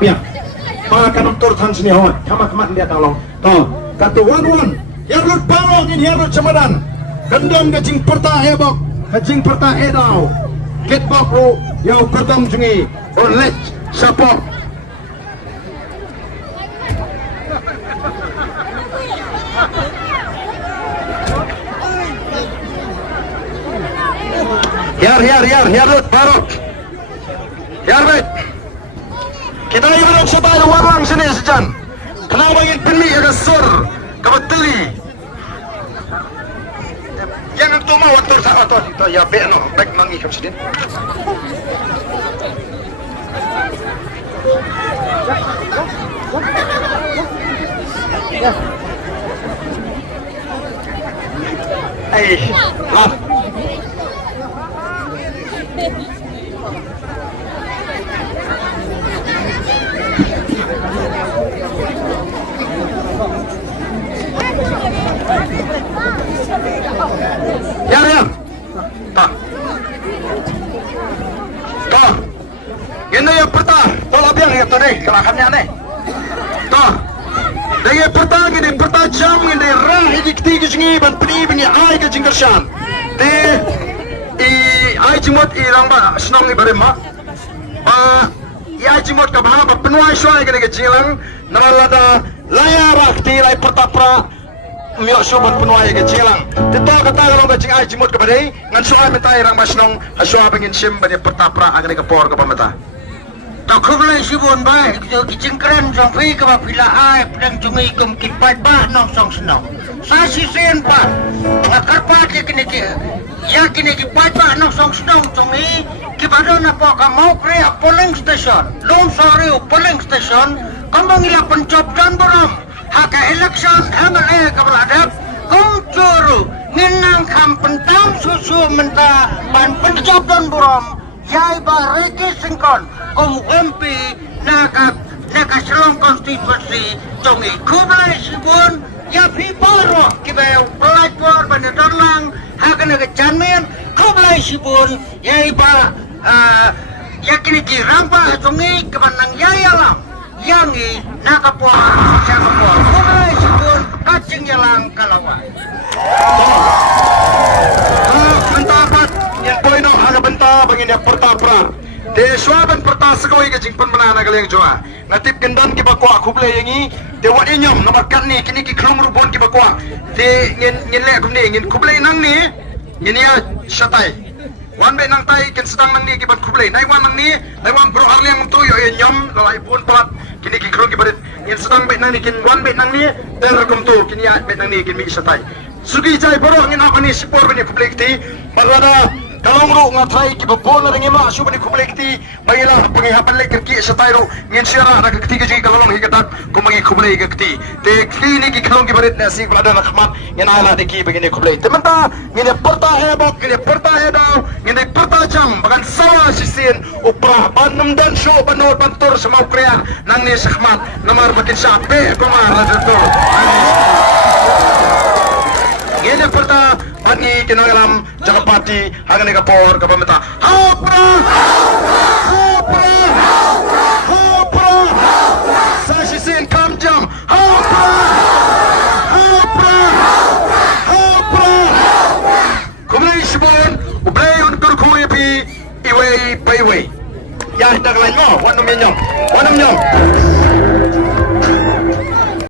biang makan tur tan sini hon kamat dia tolong to katu wan yarut barong ini yarut cemadan kendam kecing perta hebok kecing perta edau kitbok ru yau kertong jungi on lech sapok yarut barok yarbet kita ibrok sebaru warang sini sejan kenapa ingin peni ada sur kabeteli jangan tuma waktu saat itu ya beno back mangi kam sedin lah ya tak ini yang pertama tolak biang ya tadi kelakannya nih tak dari pertama ini pertama jam ini rah ini ketiga jengi ban peni ai ke jingkersan di ai jimot irang ba senang ibarat mak ai jimot ka bahana ba penuai soal ke jilang naralada layar akti lay pertapra miok sobat penuai ke jilang tito kata kalau bacing ai jimot ka badai ngan soal meta irang ba senang haswa bangin sim bani pertapra agni ke por ka pamata tak kublai sibun ba kicingkren song pi ka pila ai pedang jungi kum kipat ba nong song senong sa sisen pa akarpa kini ya kini kipat ba nong song senong jungi kibado na po ka mau kre polling station lom sorry polling station kambang ila pencop dan boram haka election hamale ka beladap kum curu nginang kam pentam susu menta ban pencop dan boram yai ba reki singkon kum MP naka selong konstitusi jongi kublai sibun ya pi baro kibau pelajor bandar lang hakan ke janmen kublai sibun yai ba ya kini ki rampa jongi kebanang yai alam yangi naka po siapa po kublai sibun kacing yalang kalawan Mentapat yang poin no haga benta bangin dia pertapra de swaban perta segoi ke jingpan menana kali yang joa natip gendan ki bakwa kuble yangi de wat inyom nomor kan ni kini ki klum rubon ki bakwa de ngin le kumni ngin kuble nang ni ngin ya shatai wan be nang tai kin sedang nang ni ki bat kuble nai wan nang ni nai wan bro arliang tu yo inyom lalai pun pat kini ki klum ki badet ngin sedang be nang ni kin wan be nang ni dan rakum tu kini ya be nang ni kin mi shatai sugi jai boro ngin apa ni sipor be ni kuble kiti balada kalau ngro ngatai ki babon na ngima asu bani kublekti bagilah pengihapan lek ki satai ro ngin syara nak ketiga ji kalau long higatat kumangi kublei keti te kini ki kalong ki barit nasi kulada nak khmat ngin ala de ki begini kublei tementa ngin perta hebok ngin perta hedo ngin perta jam bagan sawa sisin upra banum dan show banot bantur semau krean nang ni sakhmat namar bakin sape komar ratul ngin perta bagi kinagalam Jakapati hagan ni kapor kapameta hapra sasisin kam jam hapra kumlay sibon ublay unkur kuipi iway payway ya dak lain mo wanum nyom